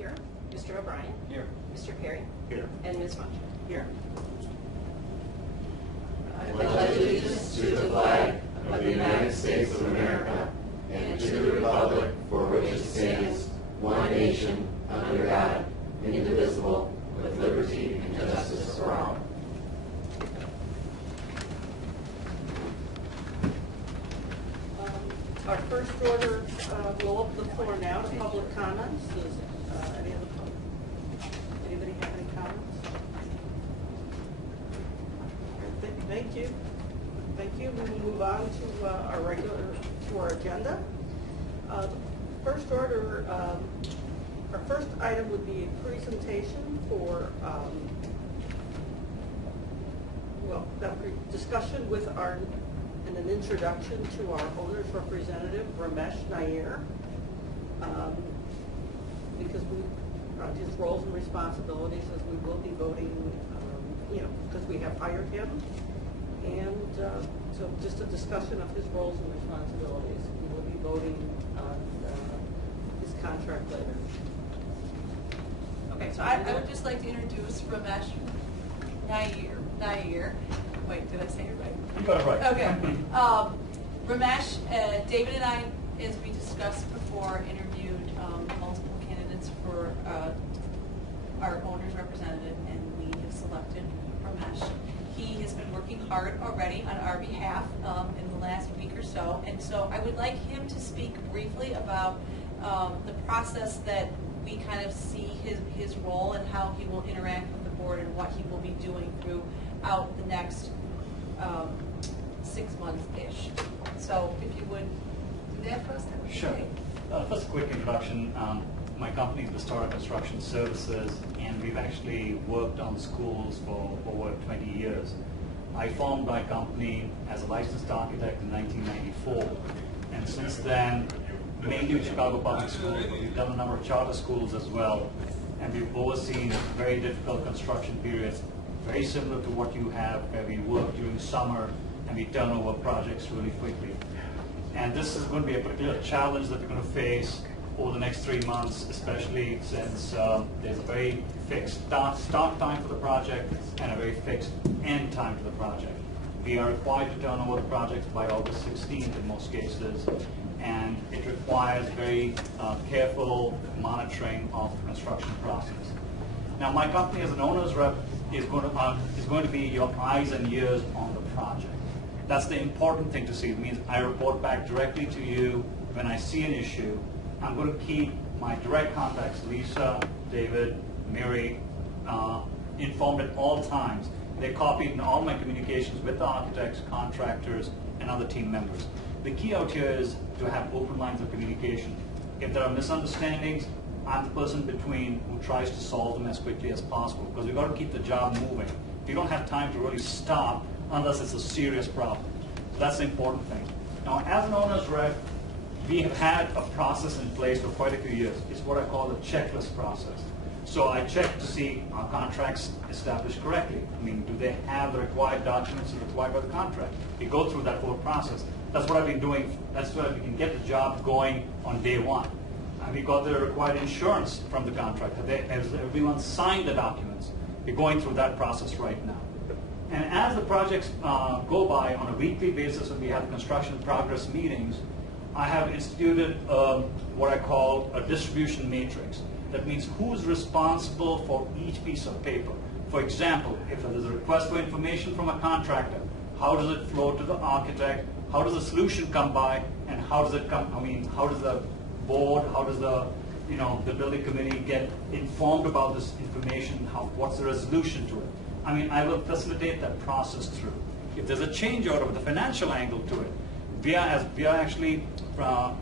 Here. Mr. O'Brien. Here. Mr. Perry. Here. And Ms. Munch. Here. I pledge allegiance to the flag of the United States of America and to the republic for which it stands, one nation, under God, indivisible, with liberty and justice for all. Our first order, we'll open the floor now to public comments. Does anybody have any comments? Thank you. Thank you. We will move on to our agenda. First order, our first item would be a presentation for, that would be discussion with and an introduction to our owner's representative, Ramesh Nair, because his roles and responsibilities as we will be voting, because we have hired him. And so just a discussion of his roles and responsibilities. We will be voting on his contract later. Okay, so I would just like to introduce Ramesh Nair. Wait, did I say it right? You got it right. Okay. Ramesh, David and I, as we discussed before, interviewed multiple candidates for our owner's representative, and we have selected Ramesh. He has been working hard already on our behalf in the last week or so, and so I would like him to speak briefly about the process that we kind of see his role and how he will interact with the board and what he will be doing throughout the next 6 months-ish. So if you would do that for us, that would be Sure. great. First, a quick introduction. My company is Vistara Construction Services, and we've actually worked on schools for over 20 years. I formed my company as a licensed architect in 1994, and since then, mainly with Chicago Public Schools, but we've done a number of charter schools as well, and we've overseen very difficult construction periods, very similar to what you have, where we work during summer and we turn over projects really quickly. And this is going to be a particular challenge that we're going to face over the next 3 months, especially since there's a very fixed start time for the project and a very fixed end time for the project. We are required to turn over the projects by August 16th in most cases, and it requires very careful monitoring of the construction process. Now, my company as an owner's rep is going to be your eyes and ears on the project. That's the important thing to see. It means I report back directly to you when I see an issue. I'm going to keep my direct contacts, Lisa, David, Mary, informed at all times. They're copied in all my communications with the architects, contractors, and other team members. The key out here is to have open lines of communication. If there are misunderstandings, I'm the person between who tries to solve them as quickly as possible, because we've got to keep the job moving. We don't have time to really stop unless it's a serious problem. So that's the important thing. Now, as an owner's rep, we have had a process in place for quite a few years. It's what I call the checklist process. So I check to see are contracts established correctly. I mean, do they have the required documents required by the contract? We go through that whole process. That's what I've been doing. That's so that we can get the job going on day one. And we got the required insurance from the contractor. Has everyone signed the documents? We're going through that process right now. And as the projects go by on a weekly basis, when we have construction progress meetings, I have instituted what I call a distribution matrix. That means who's responsible for each piece of paper. For example, if there's a request for information from a contractor, how does it flow to the architect? How does the solution come by? And how does it come? How does the board? How does the building committee get informed about this information? What's the resolution to it? I will facilitate that process through. If there's a change order with a financial angle to it,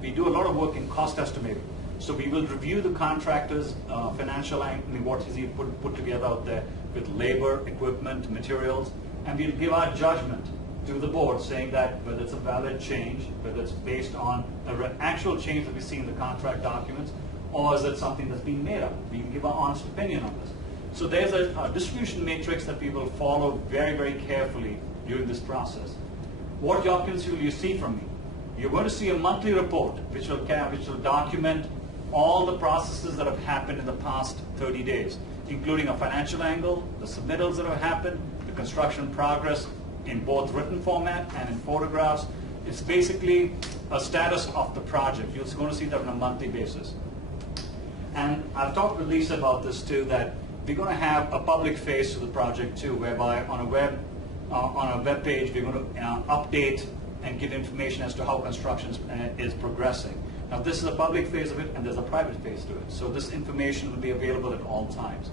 we do a lot of work in cost estimating. So we will review the contractor's financial angle, what has he put together out there with labor, equipment, materials, and we'll give our judgment to the board saying that whether it's a valid change, whether it's based on the actual change that we see in the contract documents, or is it something that's being made up. We can give our honest opinion on this. So there's a distribution matrix that we will follow very, very carefully during this process. What documents will you see from me? You're going to see a monthly report which will document all the processes that have happened in the past 30 days, including a financial angle, the submittals that have happened, the construction progress in both written format and in photographs. It's basically a status of the project. You're going to see that on a monthly basis. And I've talked with Lisa about this too, that we're going to have a public face to the project too, whereby on a web page we're going to update and give information as to how construction is progressing. Now this is a public phase of it and there's a private phase to it. So this information will be available at all times.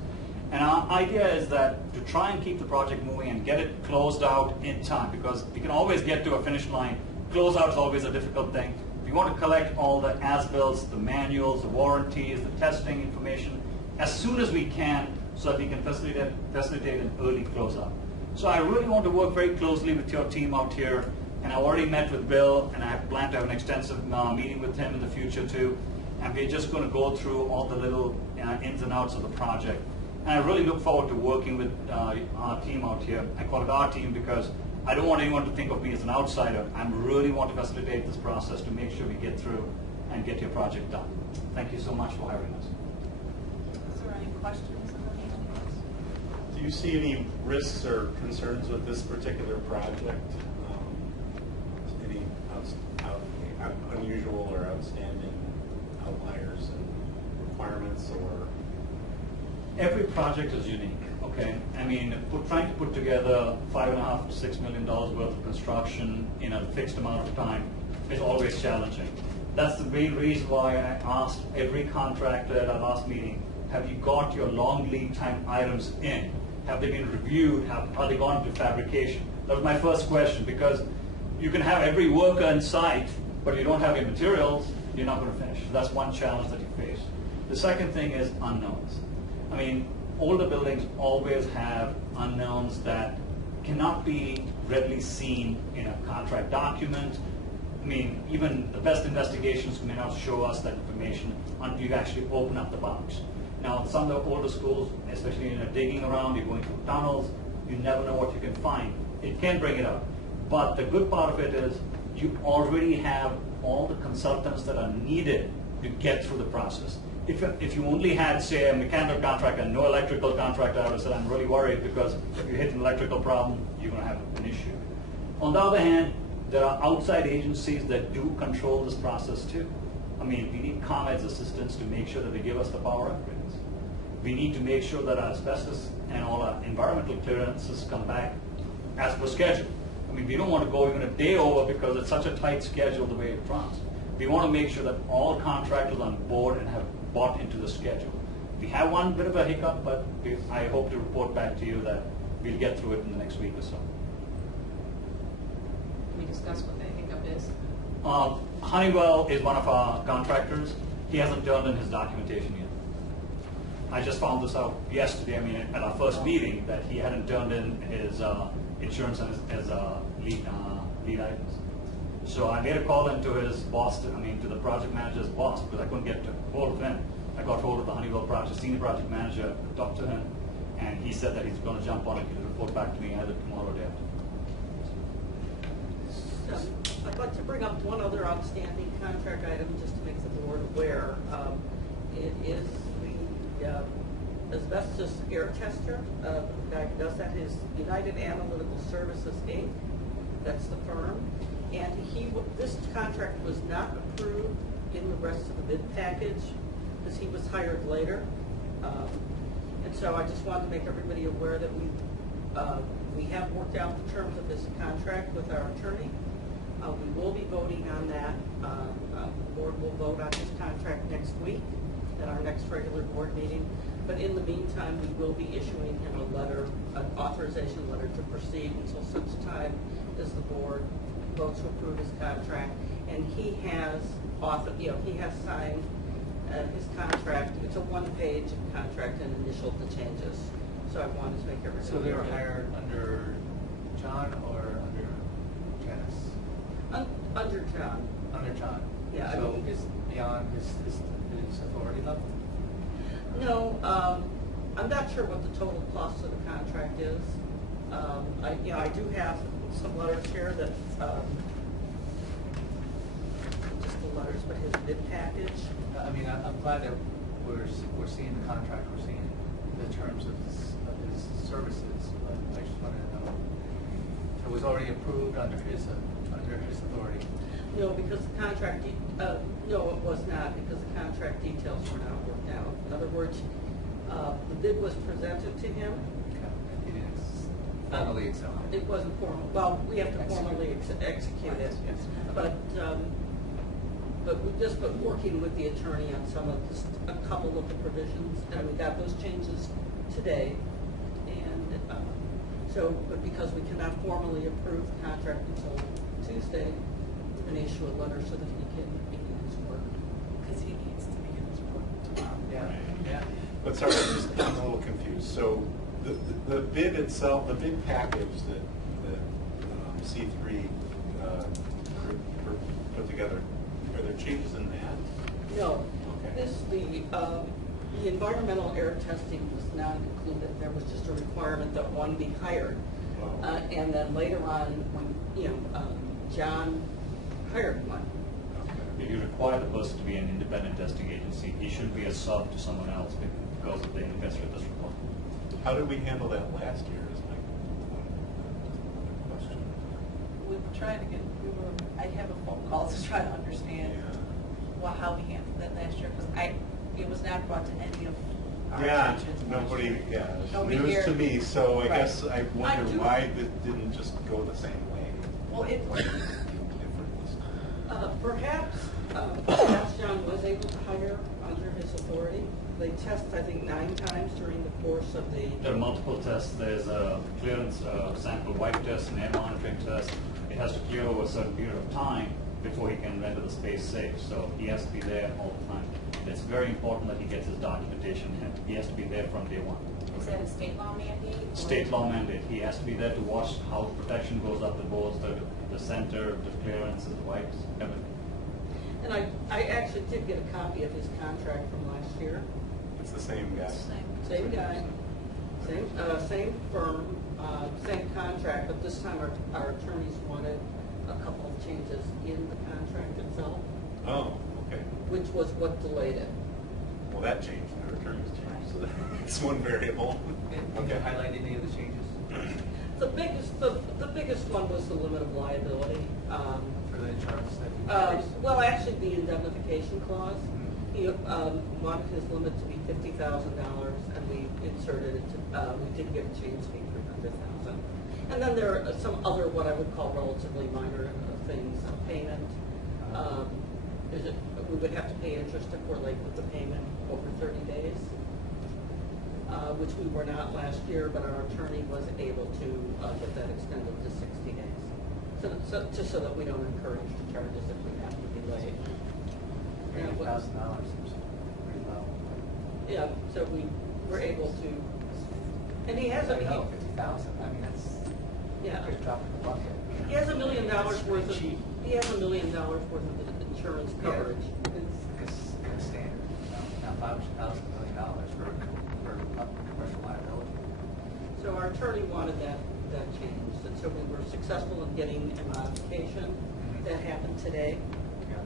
And our idea is that to try and keep the project moving and get it closed out in time, because we can always get to a finish line. Close out is always a difficult thing. We want to collect all the as-bills, the manuals, the warranties, the testing information as soon as we can so that we can facilitate an early closeout. So I really want to work very closely with your team out here, and I already met with Bill, and I have planned to have an extensive meeting with him in the future too, and we're just going to go through all the little ins and outs of the project. And I really look forward to working with our team out here. I call it our team because I don't want anyone to think of me as an outsider. I really want to facilitate this process to make sure we get through and get your project done. Thank you so much for hiring us. Is there any questions? Do you see any risks or concerns with this particular project? Any unusual or outstanding outliers and requirements, or? Every project is unique, okay? I mean, trying to put together $5.5 to $6 million worth of construction in a fixed amount of time is always challenging. That's the main reason why I asked every contractor at our last meeting, have you got your long lead time items in? Have they been reviewed? Are they gone to fabrication? That was my first question, because you can have every worker in site, but if you don't have your materials, you're not going to finish. That's one challenge that you face. The second thing is unknowns. I mean, older buildings always have unknowns that cannot be readily seen in a contract document. I mean, even the best investigations may not show us that information until you actually open up the box. Now, some of the older schools, especially in digging around, you're going through tunnels, you never know what you can find. It can bring it up. But the good part of it is you already have all the consultants that are needed to get through the process. If you only had, say, a mechanical contractor and no electrical contractor, I would have said, I'm really worried because if you hit an electrical problem, you're going to have an issue. On the other hand, there are outside agencies that do control this process too. I mean, we need ComEd's assistance to make sure that they give us the power upgrades. We need to make sure that our asbestos and all our environmental clearances come back as per schedule. I mean, we don't want to go even a day over because it's such a tight schedule the way it runs. We want to make sure that all contractors are on board and have bought into the schedule. We have one bit of a hiccup, but I hope to report back to you that we'll get through it in the next week or so. Can we discuss what the hiccup is? Honeywell is one of our contractors. He hasn't turned in his documentation yet. I just found this out yesterday, I mean, at our first meeting, that he hadn't turned in his insurance and his lead items. So I made a call into his boss, to the project manager's boss, because I couldn't get hold of him. I got hold of the Honeywell project, senior project manager, talked to him, and he said that he's going to jump on it. He'll report back to me either tomorrow or day after. I'd like to bring up one other outstanding contract item just to make the board aware. It is the asbestos air tester. The guy who does that is United Analytical Services, Inc. That's the firm. And this contract was not approved in the rest of the bid package because he was hired later. And so I just wanted to make everybody aware that we have worked out the terms of this contract with our attorney. We will be voting on that. The board will vote on this contract next week at our next regular board meeting. But in the meantime, we will be issuing him a letter, an authorization letter to proceed until such time as the board votes to approve his contract. And he has signed his contract. It's a one-page contract and initialed the changes. So I wanted to make everybody So they were aware. hired under John or under Janice? Under John. Under John. Yeah, I So mean- is beyond his authority level? No, I'm not sure what the total cost of the contract is. I do have some letters here that, just a letters, but his bid package. I mean, I'm glad that we're seeing the contract, we're seeing the terms of his services, but I just wanted to know if it was already approved under his authority. No, because the contract, no, it was not, because the contract details were not worked out. In other words, the bid was presented to him. He didn't formally accept it. It wasn't formal, well, we have to formally execute it. Yes. But we've just been working with the attorney on a couple of the provisions, and we got those changes today. And but because we cannot formally approve the contract until Tuesday, we're going to issue a letter so that he can begin his work. Because he needs to begin his work. Yeah. But sorry, I'm a little confused. So the bid itself, the bid package that C3 put together, are there changes in that? No. Okay. The environmental air testing was not included. There was just a requirement that one be hired. Oh. And then later on, when, John hired one. If you require the person to be an independent testing agency, he shouldn't be a sub to someone else because of the investor this report. How did we handle that last year is my question. We were trying to I have a phone call to try to understand how we handled that last year, because it was not brought to any of our attention. Nobody Nobody news here. to me, so I Right. guess I wonder why it didn't just go the same way. Well, it, Why did it do different this time? Perhaps John was able to hire under his authority. They test, I think, 9 times during the course of the. There are multiple tests. There's a clearance sample wipe test and air monitoring test. It has to clear over a certain period of time before he can render the space safe. So he has to be there all the time. It's very important that he gets his documentation. He has to be there from day one. Is that a state law mandate? or- State law mandate. He has to be there to watch how the protection goes up the boards, the center, the clearances, the wipes, everything. And I actually did get a copy of his contract from last year. It's the same guy. Same guy, same firm, same contract, but this time our attorneys wanted a couple of changes in the contract itself, Oh, okay. which was what delayed it. Well, that changed. Our attorneys changed, so that's one variable. Can you highlight any of the changes The biggest one was the limit of liability. for the insurance that you increased? Well, actually, the indemnification clause, he wanted his limit to be $50,000, and we inserted it to, we did get a change fee for $100,000. And then there are some other, what I would call relatively minor things, payment. We would have to pay interest if we're late with the payment over 30 days, which we were not last year, but our attorney was able to get that extended to 60 days. Just so that we don't incur extra charges if we have to be late. $80,000 seems pretty low. Yeah, so we were able to, and he has a, No, 50,000, I mean, that's yeah, a drop in the bucket. he has $1 million worth of, Cheap. he has $1 million worth of insurance coverage. It's kind of standard. Now, $500,000 for commercial liability. So our attorney wanted that changed, and so we were successful in getting a modification. That happened today. Yeah.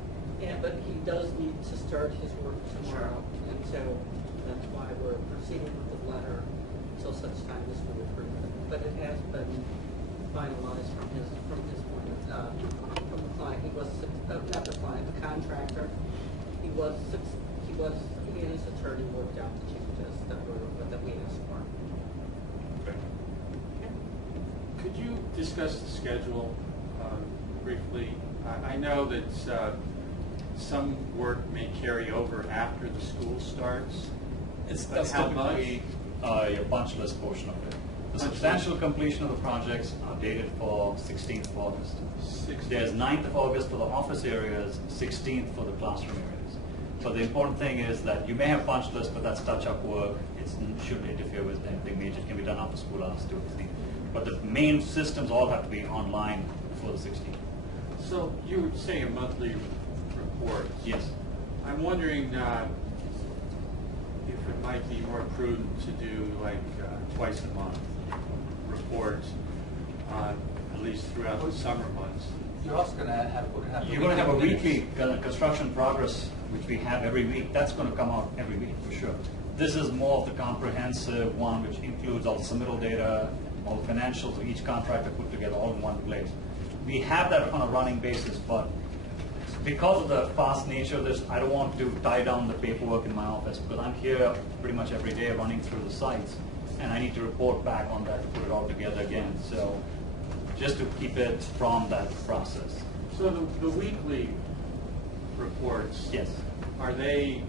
Yeah, but he does need to start his work tomorrow, and so that's why we're proceeding with the letter until such time as we approve it. But it has been finalized from his point, from the client. He was, not the client, the contractor. He and his attorney worked out the changes that we asked for. Okay. Could you discuss the schedule briefly? I know that some work may carry over after the school starts. But how much? Typically your punch list portion of it. The substantial completion of the projects are dated for 16th of August. 16th. There's 9th of August for the office areas, 16th for the classroom areas. So the important thing is that you may have punch lists, but that's touch-up work. It shouldn't interfere with anything major. It can be done after school hours too. But the main systems all have to be online before the 16th. So you would say a monthly report. Yes. I'm wondering if it might be more prudent to do like twice a month reports, at least throughout the summer months. You're also going to have, we're going to have. the You're going to have a minutes. weekly construction progress, which we have every week. That's going to come out every week, for sure. This is more of the comprehensive one, which includes all the submittal data, all the financials of each contractor put together all in one place. We have that on a running basis, but because of the fast nature of this, I don't want to tie down the paperwork in my office, because I'm here pretty much every day running through the sites, and I need to report back on that to put it all together again. So just to keep it from that process. So the weekly reports. Yes. Are they,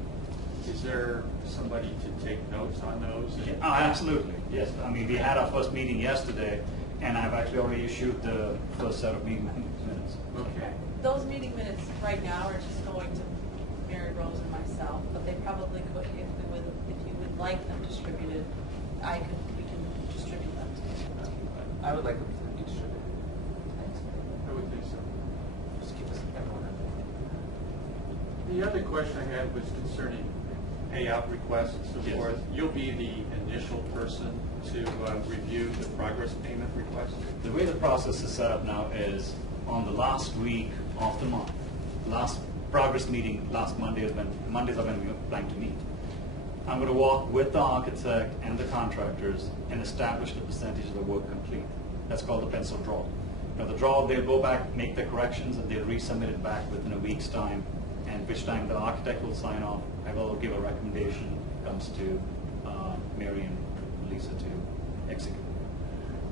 is there somebody to take notes on those? Yeah, oh, absolutely, yes. I mean, we had our first meeting yesterday, and I've actually already issued the first set of meeting minutes. Okay. Those meeting minutes right now are just going to Mary Rose and myself, but they probably could, if you would like them distributed, we can distribute them to you. I would like them to be distributed. I would think so. Just keep us, everyone up. The other question I had was concerning payout requests and so Yes. forth. You'll be the initial person to review the progress payment request? The way the process is set up now is on the last week of the month, last progress meeting, last Monday is when, Mondays are when we're planning to meet. I'm going to walk with the architect and the contractors and establish the percentage of the work complete. That's called the pencil draw. Now the draw, they'll go back, make the corrections, and they'll resubmit it back within a week's time, and which time the architect will sign off. I will give a recommendation, comes to Mary and Lisa to execute.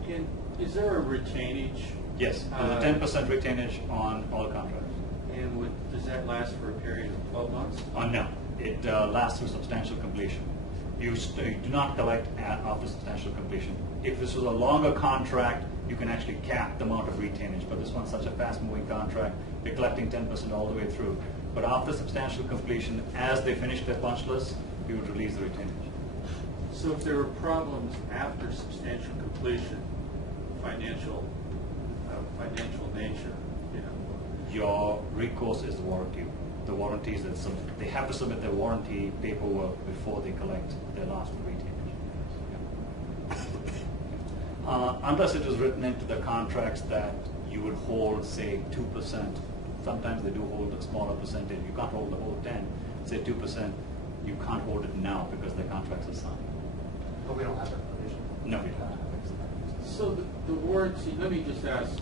And is there a retainage? Yes, there's a 10% retainage on all contracts. And does that last for a period of 12 months? No, it lasts through substantial completion. You do not collect after substantial completion. If this was a longer contract, you can actually cap the amount of retainage, but this one's such a fast-moving contract, we're collecting 10% all the way through. But after substantial completion, as they finish their punch list, we would release the retainage. So if there were problems after substantial completion, financial nature, you know, Your recourse is the warranty. The warranties that they have to submit their warranty paperwork before they collect their last retainage. Unless it is written into the contracts that you would hold, say, 2%. Sometimes they do hold a smaller percentage. You can't hold the whole 10. Say 2%. You can't hold it now because the contracts are signed. But we don't have that provision. No, we don't. so the warranty, let me just ask,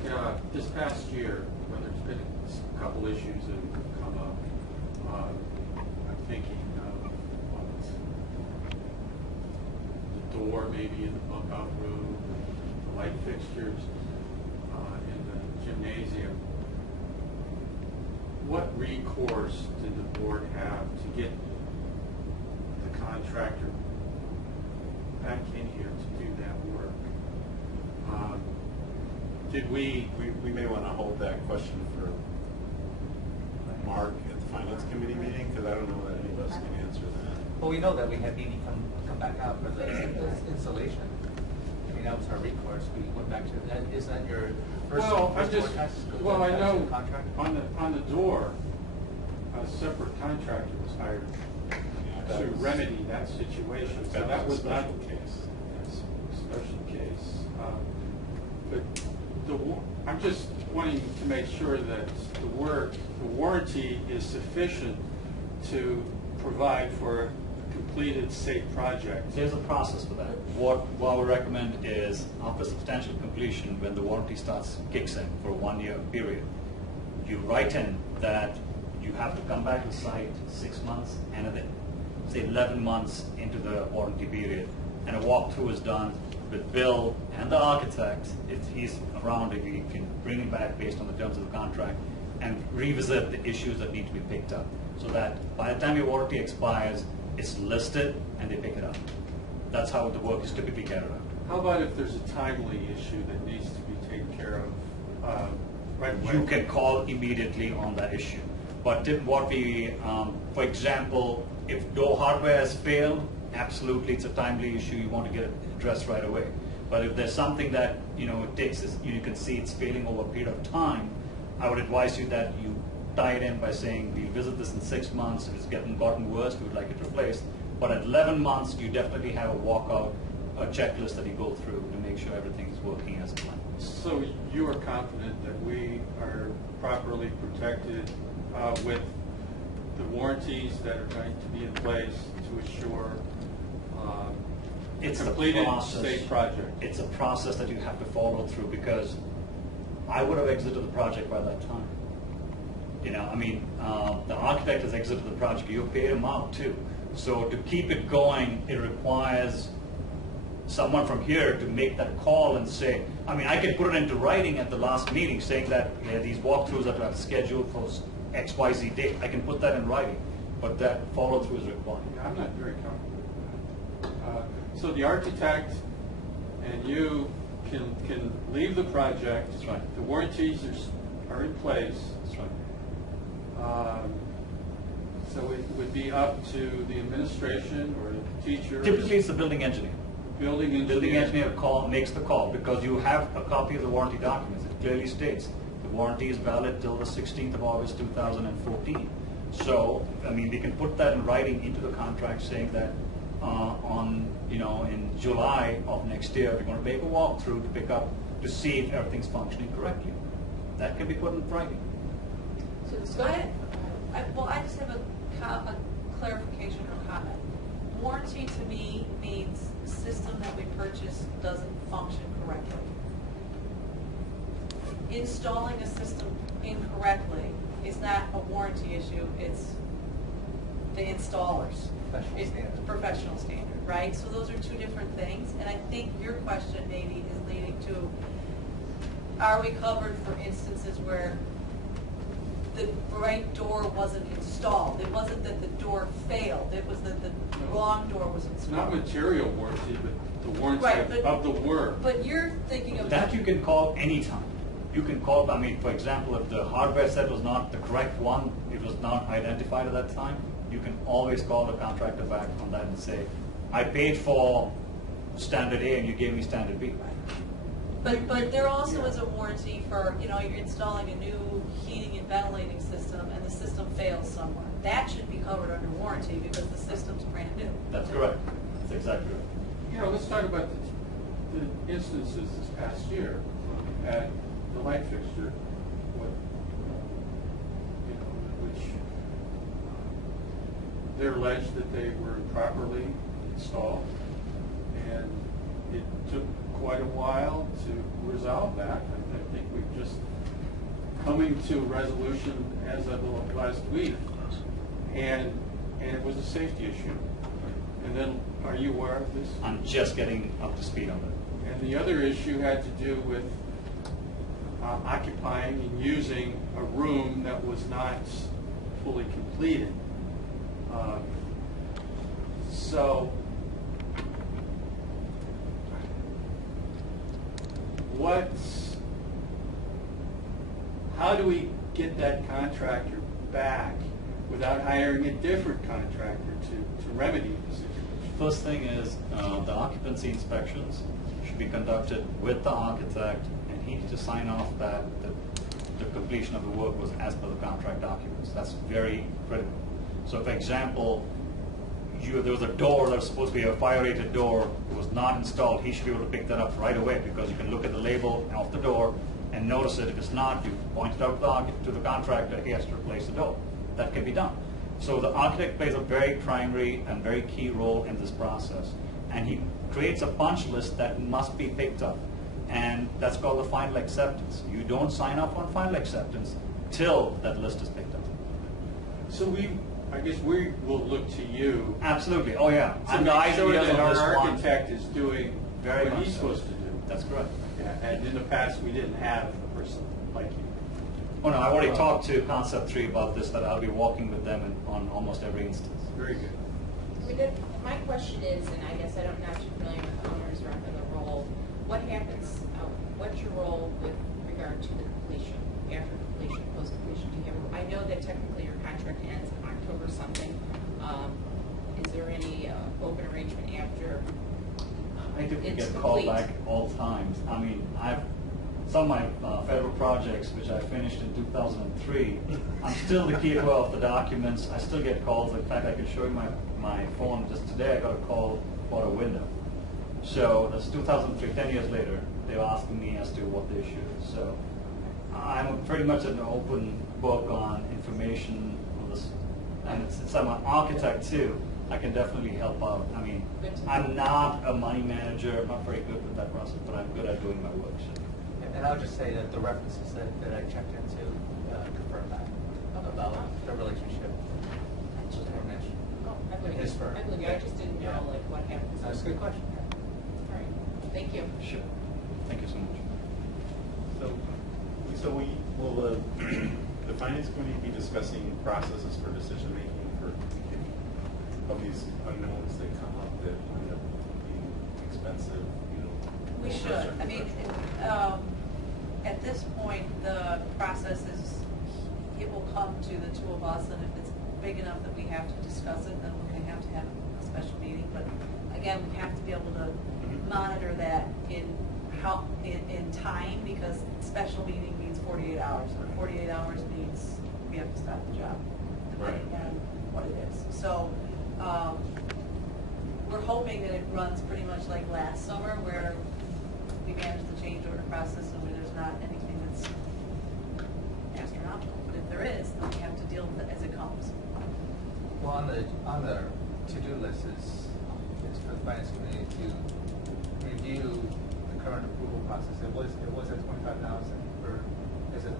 this past year, when there's been a couple issues that have come up, I'm thinking of the door maybe in the bunk-out room, the light fixtures in the gymnasium. What recourse did the board have to get the contractor back in here to do that work? Did we may want to hold that question for Mark at the Finance Committee meeting, because I don't know that any of us can answer that. Well, we know that we had Dini come back out for the installation. I mean, that was our recourse. We went back to that. Is that your first? Well, first I just, forecast? Goes well, I back to know the contract? on the door, a separate contractor was hired that to was- remedy that situation. So That that was was a not special case. Yes, special case. But I'm just wanting to make sure that the warranty is sufficient to provide for a completed, safe project. There's a process for that. What I would recommend is after substantial completion, when the warranty kicks in for a 1-year period, you write in that you have to come back to the site 6 months and then say 11 months into the warranty period, and a walkthrough is done with Bill and the architect. If he's around, if he can bring him back based on the terms of the contract and revisit the issues that need to be picked up, so that by the time your warranty expires, it's listed and they pick it up. That's how the work is typically carried out. How about if there's a timely issue that needs to be taken care of right away? You can call immediately on that issue. But for example, if door hardware has failed, absolutely it's a timely issue. You want to get it addressed right away. But if there's something that it takes, you can see it's failing over a period of time, I would advise you that you tie it in by saying we'll visit this in 6 months. If it's gotten worse, we would like it replaced. But at 11 months, you definitely have a walkout, a checklist that you go through to make sure everything is working as planned. So you are confident that we are properly protected with the warranties that are going to be in place to assure It's a completed process. state project? It's a process that you have to follow through, because I would have exited the project by that time. You know, I mean, the architect has exited the project, you paid him out too. So to keep it going, it requires someone from here to make that call and say, I mean, I can put it into writing at the last meeting saying that these walkthroughs are scheduled for X, Y, Z date. I can put that in writing, but that follow through is required. I'm not very comfortable with that. So the architect and you can leave the project. That's right. The warranties are in place. That's right. So it would be up to the administration or the teacher. Typically, it's the building engineer. Building engineer. Building engineer makes the call, because you have a copy of the warranty documents. It clearly states the warranty is valid till the 16th of August 2014. So, I mean, we can put that in writing into the contract saying that in July of next year, we're going to make a walkthrough to pick up to see if everything's functioning correctly. That can be put in writing. So go ahead. I just have a clarification or comment. Warranty to me means the system that we purchase doesn't function correctly. Installing a system incorrectly is not a warranty issue, it's the installers. Professional It's standard. professional standard, right? So those are two different things, and I think your question maybe is leading to, are we covered for instances where the right door wasn't installed? It wasn't that the door failed, it was that the wrong door was It's installed. not material warranty, but the warranty Right, but- of the work. But you're thinking of. That you can call anytime. You can call, I mean, for example, if the hardware set was not the correct one, it was not identified at that time, you can always call the contractor back on that and say, I paid for standard A and you gave me standard B. But there also is a warranty for, you're installing a new heating and ventilating system and the system fails somewhere. That should be covered under warranty because the system's brand new. That's correct. That's exactly right. Let's talk about the instances this past year at the light fixture, which they're alleged that they were improperly installed, and it took quite a while to resolve that. I think we've just coming to a resolution as of the last week, and it was a safety issue. And then, are you aware of this? I'm just getting up to speed on it. And the other issue had to do with occupying and using a room that was not fully completed. So, how do we get that contractor back without hiring a different contractor to remedy the situation? First thing is, the occupancy inspections should be conducted with the architect, and he needs to sign off that the completion of the work was as per the contract documents. That's very critical. So, for example, there was a door that was supposed to be a fire-rated door, it was not installed, he should be able to pick that up right away, because you can look at the label off the door and notice it. If it's not, you point it out to the contractor, he has to replace the door. That can be done. So the architect plays a very primary and very key role in this process. And he creates a punch list that must be picked up. And that's called the final acceptance. You don't sign off on final acceptance till that list is picked up. So I guess we will look to you Absolutely. Oh, yeah. to I'm the make eyes and sure ears that of our this one. architect is doing Very what much he's so. supposed to do. That's correct. Yeah, and in the past, we didn't have a person like you. Oh, no, I've already talked to Concept 3 about this, that I'll be walking with them on almost every instance. Very good. My question is, and I guess I'm not too familiar with the owner's rep and the role, what happens, what's your role with regard to the completion, after completion, post-completion? Do you have, I know that technically your contract ends in October something. Is there any open arrangement after I do it's get called complete? back all the time. I mean, some of my federal projects, which I finished in 2003, I'm still the keeper of the documents. I still get calls. In fact, I can show you my phone. Just today, I got a call for a window. So that's 2003, 10 years later. they were asking me as to what the issue is. So I'm pretty much an open book on information on this, and since I'm an architect too, I can definitely help out. I mean, I'm not a money manager, I'm not very good with that process, but I'm good at doing my work. So. And I'll just say that the references that I checked into confirm that about the relationship. Just want to mention. I believe His firm. I believe you. I just didn't know like what happens. That's a good question. All right, thank you. Sure. Thank you so much. So we will, the finance committee be discussing processes for decision making for of these unknowns that come up that end up being expensive, you know. We should. I mean, at this point, the process is, it will come to the two of us, and if it's big enough that we have to discuss it, then we're going to have a special meeting. But again, we have to be able to monitor that in time, because special meeting means 48 hours, and 48 hours means we have to stop the job, depending on what it is. So we're hoping that it runs pretty much like last summer, where we manage the change order process and where there's not anything that's astronomical. But if there is, then we have to deal with it as it comes. Well, on the to-do list is for the finance committee to review the current approval process. It was at 25,000 for as a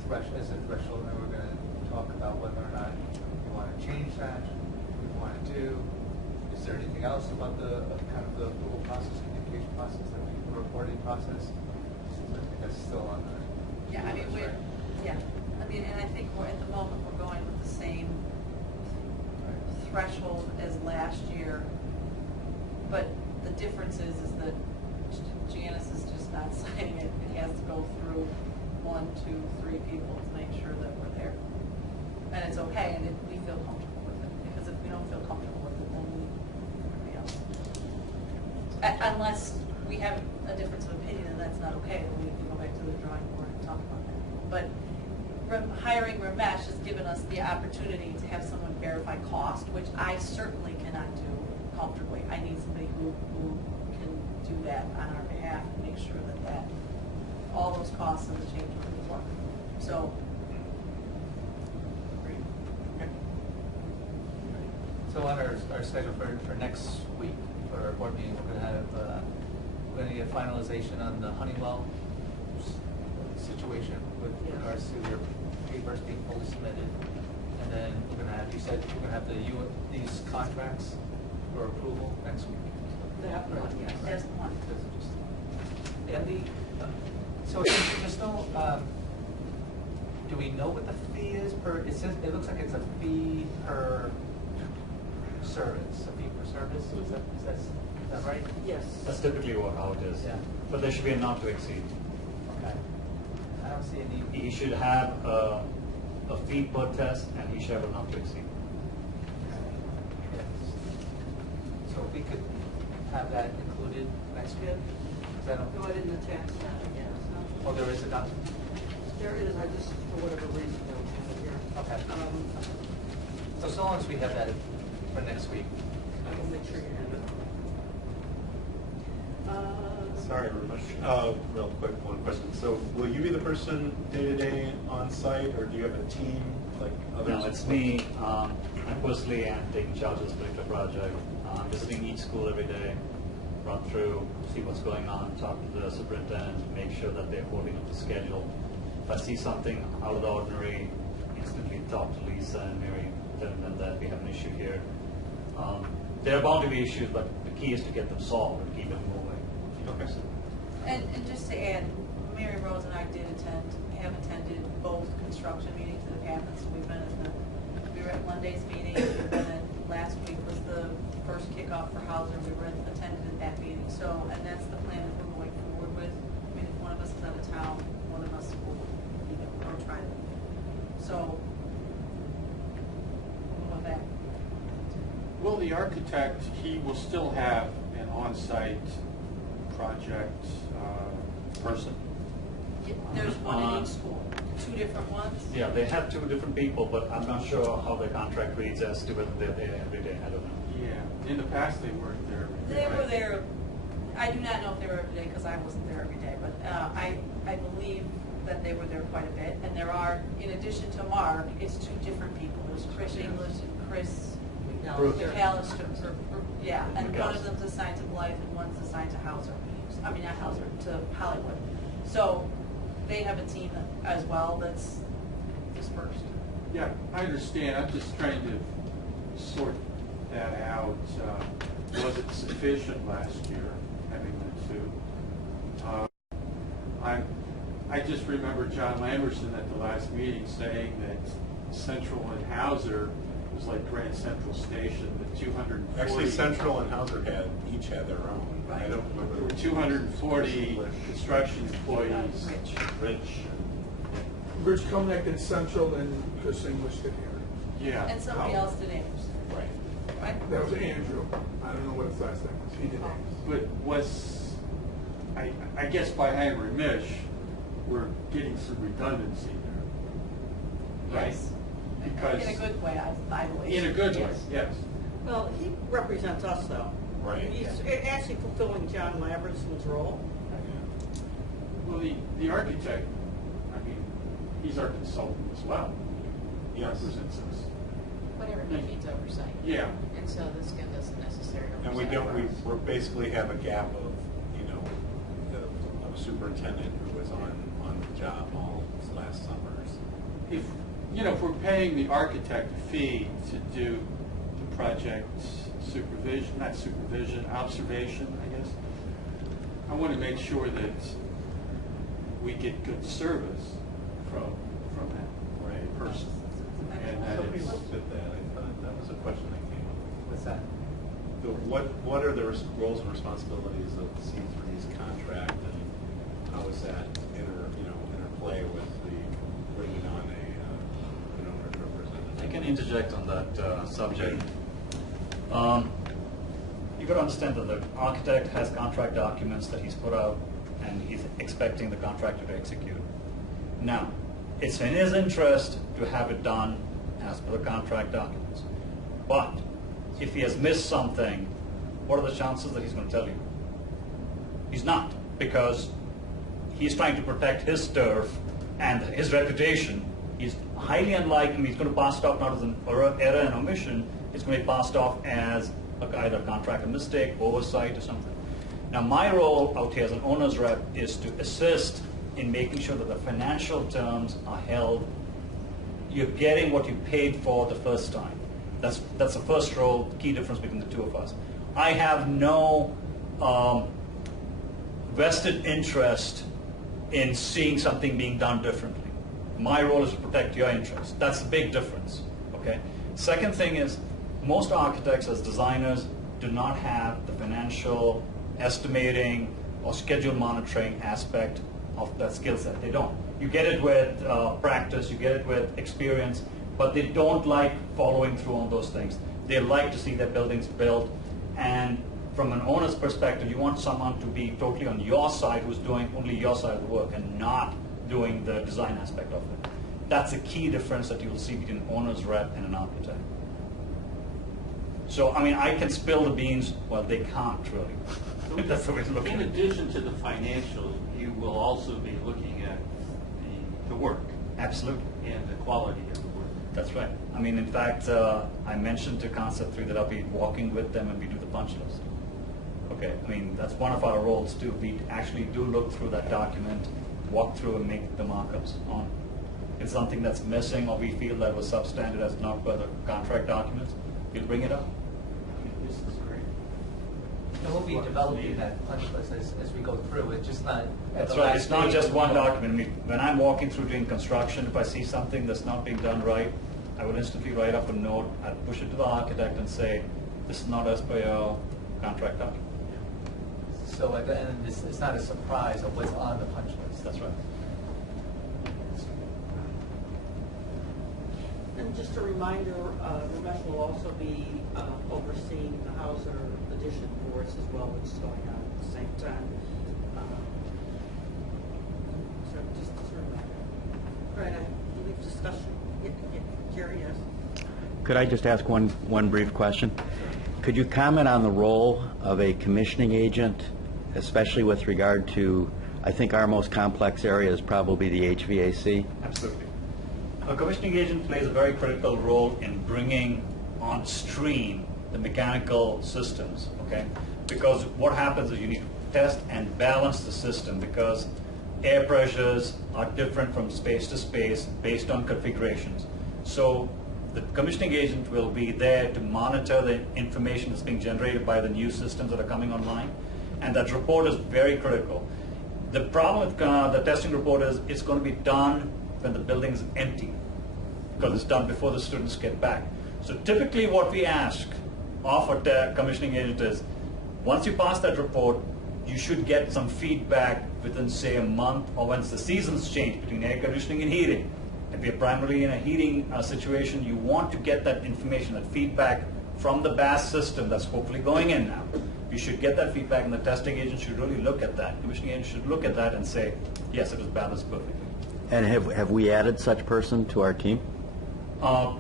threshold, and we're going to talk about whether or not we want to change that, what we want to do. Is there anything else about the kind of the approval process, communication process, the reporting process? I think that's still on the. Yeah, I mean, right? I mean, and I think at the moment, we're going with the same threshold as last year, but the difference is that Janice is just not signing it. It has to go through 1, 2, 3 people to make sure that we're there. And it's okay, and we feel comfortable with it, because if we don't feel comfortable with it, then everybody else. Unless we have a difference of opinion, and that's not okay, then we can go back to the drawing board and talk about that. But hiring Ramesh has given us the opportunity to have someone verify cost, which I certainly cannot do comfortably. I need somebody who can do that on our behalf and make sure that all those costs and the change order work. So. So on our schedule for next week, for our board meeting, we're going to get finalization on the Honeywell situation with regards to their papers being fully submitted. And then we're going to have, you said we're going to have these contracts for approval next week. That one, yes. There's one. And so there's no, do we know what the fee is per, it looks like it's a fee per service, a fee per service, is that right? Yes. That's typically how it is. Yeah. But there should be a not to exceed. Okay. I don't see any. He should have a fee per test, and he should have a not to exceed. So if we could have that included next year? Is that No, I didn't attach that again. Oh, there is a document? There is, I just, for whatever reason, don't have it here. Okay. So long as we have that for next week. I will make sure you have it. Sorry, Ramesh. Real quick, one question. So will you be the person day-to-day on site, or do you have a team like others? No, it's me. I personally am taking charge of this particular project. I'm visiting each school every day, run through, see what's going on, talk to the superintendent, make sure that they're holding up the schedule. If I see something out of the ordinary, instantly talk to Lisa and Mary, telling them that we have an issue here. There are bound to be issues, but the key is to get them solved and keep them moving. Okay. And just to add, Mary Rose and I have attended both construction meetings that have happened. So we were at Monday's meeting, and then last week was the first kickoff for Hauser. We were attended at that meeting. So, and that's the plan that we're going forward with. I mean, if one of us is out of town, one of us will be there or try to. So, we'll go with that. Well, the architect, he will still have an on-site project person. There's one in each school, 2 different ones. Yeah, they have 2 different people, but I'm not sure how the contract reads as to whether they're there every day. I don't know. Yeah, in the past they weren't there. They were there I do not know if they were every day because I wasn't there every day, but I believe that they were there quite a bit. And there are, in addition to Mark, it's two different people. There's Chris English and Chris McAllister. Yeah, and one of them's assigned to Blythe and one's assigned to Hauser. I mean, not Hauser, to Hollywood. So they have a team as well that's dispersed. Yeah, I understand. I'm just trying to sort that out. Was it sufficient last year, having the two? I just remember John Lamberson at the last meeting saying that Central and Hauser was like Grand Central Station, the 240. Actually, Central and Hauser each had their own. Right. I don't remember. There were 240 construction employees. Rich. Rich Komack did Central and Chris English did here. Yeah. And somebody else did Ames. Right. Right? That was Andrew. I don't know what his last name was. He did Oh. Ames. But I guess by Hammer and Mish, we're getting some redundancy there. Right? Yes. Because In a good way, I believe. in a good way, Yes. yes. Well, he represents us, though. Right. He's actually fulfilling John Lamberson's role. Well, the architect, I mean, he's our consultant as well. He Yes. represents us. Whatever he needs oversight. Yeah. And so this gives us the necessary oversight. And we don't, we basically have a gap of, of a superintendent who was on the job all last summers. If we're paying the architect a fee to do the project observation, I guess, I want to make sure that we get good service from that person. And that Somebody it's, looked at that. I thought that was a question that came up. What's that? What are the roles and responsibilities of C3's contract, and how is that interplay with the bringing on an owner's representative? I can interject on that subject. You've got to understand that the architect has contract documents that he's put out, and he's expecting the contractor to execute. Now, it's in his interest to have it done as per the contract documents. But if he has missed something, what are the chances that he's going to tell you? He's not, because he's trying to protect his turf and his reputation. He's highly unlikely, he's going to pass it off not as an error and omission, it's going to be passed off as either a contractor mistake, oversight, or something. Now, my role out here as an owner's rep is to assist in making sure that the financial terms are held. You're getting what you paid for the first time. That's the first role, key difference between the two of us. I have no vested interest in seeing something being done differently. My role is to protect your interests. That's the big difference, okay? Second thing is, most architects as designers do not have the financial estimating or schedule monitoring aspect of that skill set. They don't. You get it with practice, you get it with experience, but they don't like following through on those things. They like to see their buildings built, and from an owner's perspective, you want someone to be totally on your side who's doing only your side of the work and not doing the design aspect of it. That's a key difference that you'll see between an owner's rep and an architect. So, I mean, I can spill the beans, well, they can't really. That's the way to look at In it. addition to the financials, you will also be looking at the work Absolutely. and the quality of the work. That's right. I mean, in fact, I mentioned to Concept 3 that I'll be walking with them and we do the punch list. Okay, I mean, that's one of our roles too. We actually do look through that document, walk through and make the markups on. If something that's missing or we feel that was substandard as not per the contract documents, we'll bring it up. This is great. And we'll be developing that punch list as we go through. It's just not. at That's the right. last It's not page. just one document. I mean, when I'm walking through doing construction, if I see something that's not being done right, I will instantly write up a note. I'll push it to the architect and say, this is not as per your contract document. So at the end, it's not a surprise of what's on the punch list. That's right. And just a reminder, Ramesh will also be overseeing the Hauser addition for us as well, which is going on at the same time. So just as a reminder. All right, I believe discussion. Jerry, yes. Could I just ask one brief question? Could you comment on the role of a commissioning agent especially with regard to, I think our most complex area is probably the HVAC. Absolutely. A commissioning agent plays a very critical role in bringing on stream the mechanical systems, okay? Because what happens is you need to test and balance the system, because air pressures are different from space to space based on configurations. So the commissioning agent will be there to monitor the information that's being generated by the new systems that are coming online, and that report is very critical. The problem with the testing report is it's going to be done when the building is empty, because it's done before the students get back. So typically what we ask of a commissioning agent is, once you pass that report, you should get some feedback within, say, a month, or once the seasons change between air conditioning and heating. If you're primarily in a heating situation, you want to get that information, that feedback from the BAS system that's hopefully going in now. You should get that feedback, and the testing agent should really look at that. Commissioning agent should look at that and say, yes, it was balanced perfectly. And have we added such person to our team?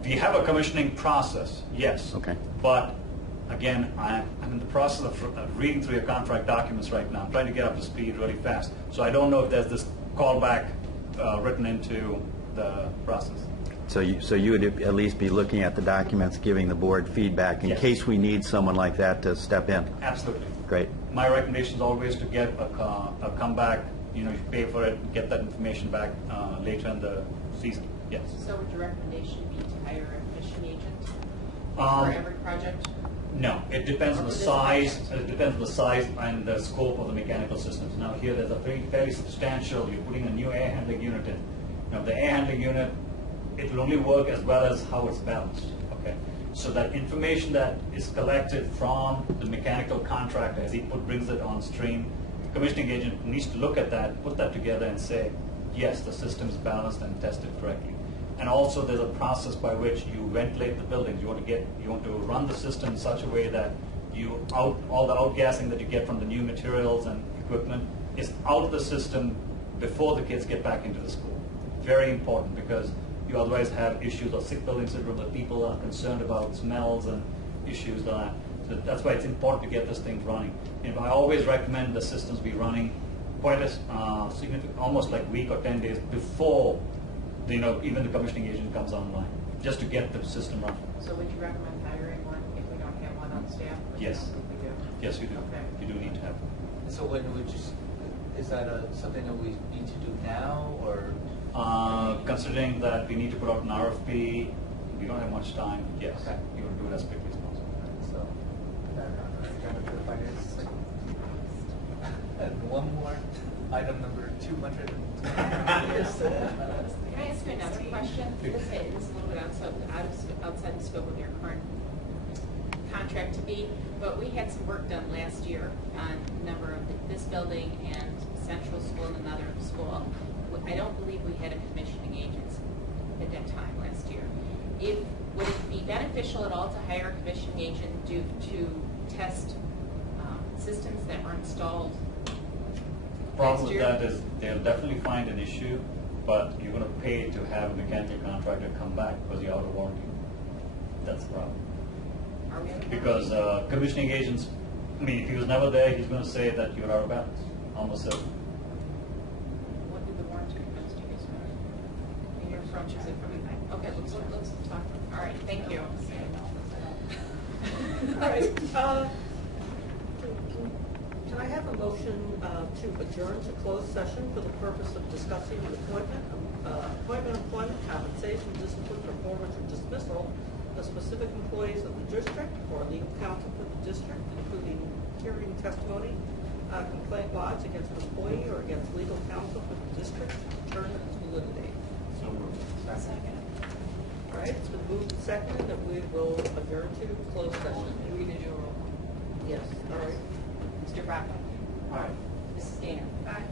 We have a commissioning process, yes. Okay. But again, I'm in the process of reading through your contract documents right now. I'm trying to get up to speed really fast. So I don't know if there's this callback written into the process. So you would at least be looking at the documents, giving the board feedback in Yes. case we need someone like that to step in? Absolutely. Great. My recommendation is always to get a comeback. You know, you pay for it, get that information back later in the season. Yes. So would your recommendation be to hire a commissioning agent Um, for every project? No, it depends on the size. It depends on the size and the scope of the mechanical systems. Now here, there's a fairly substantial. You're putting a new air handling unit in. Now the air handling unit, it will only work as well as how it's balanced. Okay, so that information that is collected from the mechanical contractor as he brings it on stream, the commissioning agent needs to look at that, put that together, and say, yes, the system is balanced and tested correctly. And also, there's a process by which you ventilate the buildings. You want to run the system in such a way that all the outgassing that you get from the new materials and equipment is out of the system before the kids get back into the school. Very important, because you otherwise have issues of sick building syndrome that people are concerned about, smells and issues like that. So that's why it's important to get this thing running. And I always recommend the systems be running quite a significant, almost like a week or 10 days before even the commissioning agent comes online, just to get the system running. So would you recommend hiring one if we don't have one on staff? Which I Yes. don't think we do. Yes, you do. Okay. You do need to have. So when would you, is that something that we need to do now, or? Considering that we need to put out an RFP, we don't have much time. Yes, Okay. you will do it as quickly as possible. So, the finance. And one more, item number 200. Can I ask you another question? This is a little bit outside the scope of your current contract to be, but we had some work done last year on a number of this building and Central School and another school. I don't believe we had a commissioning agent at that time last year. Would it be beneficial at all to hire a commissioning agent to test systems that were installed Problem last with year? that is they'll definitely find an issue, but you're going to pay to have a mechanical contractor come back because you're out of warranty. That's the problem. Are we out of Because warranty? commissioning agents, if he was never there, he's going to say that you're out of balance, almost certain. What did the warranty comes to you, sir? And you're from, is it from, okay, let's talk. All right, thank you. All right, can I have a motion to adjourn to closed session for the purpose of discussing the appointment, employment, compensation, discipline, performance, or dismissal of specific employees of the district or legal counsel for the district, including hearing testimony, complaint lodged against an employee or against legal counsel for the district, determine its validity. So moved. Second. All right, it's been moved and seconded that we will adjourn to closed session. Do we need to do a roll? Yes, all right. Mr. Bracco? Aye. Mrs. Gainer? Aye.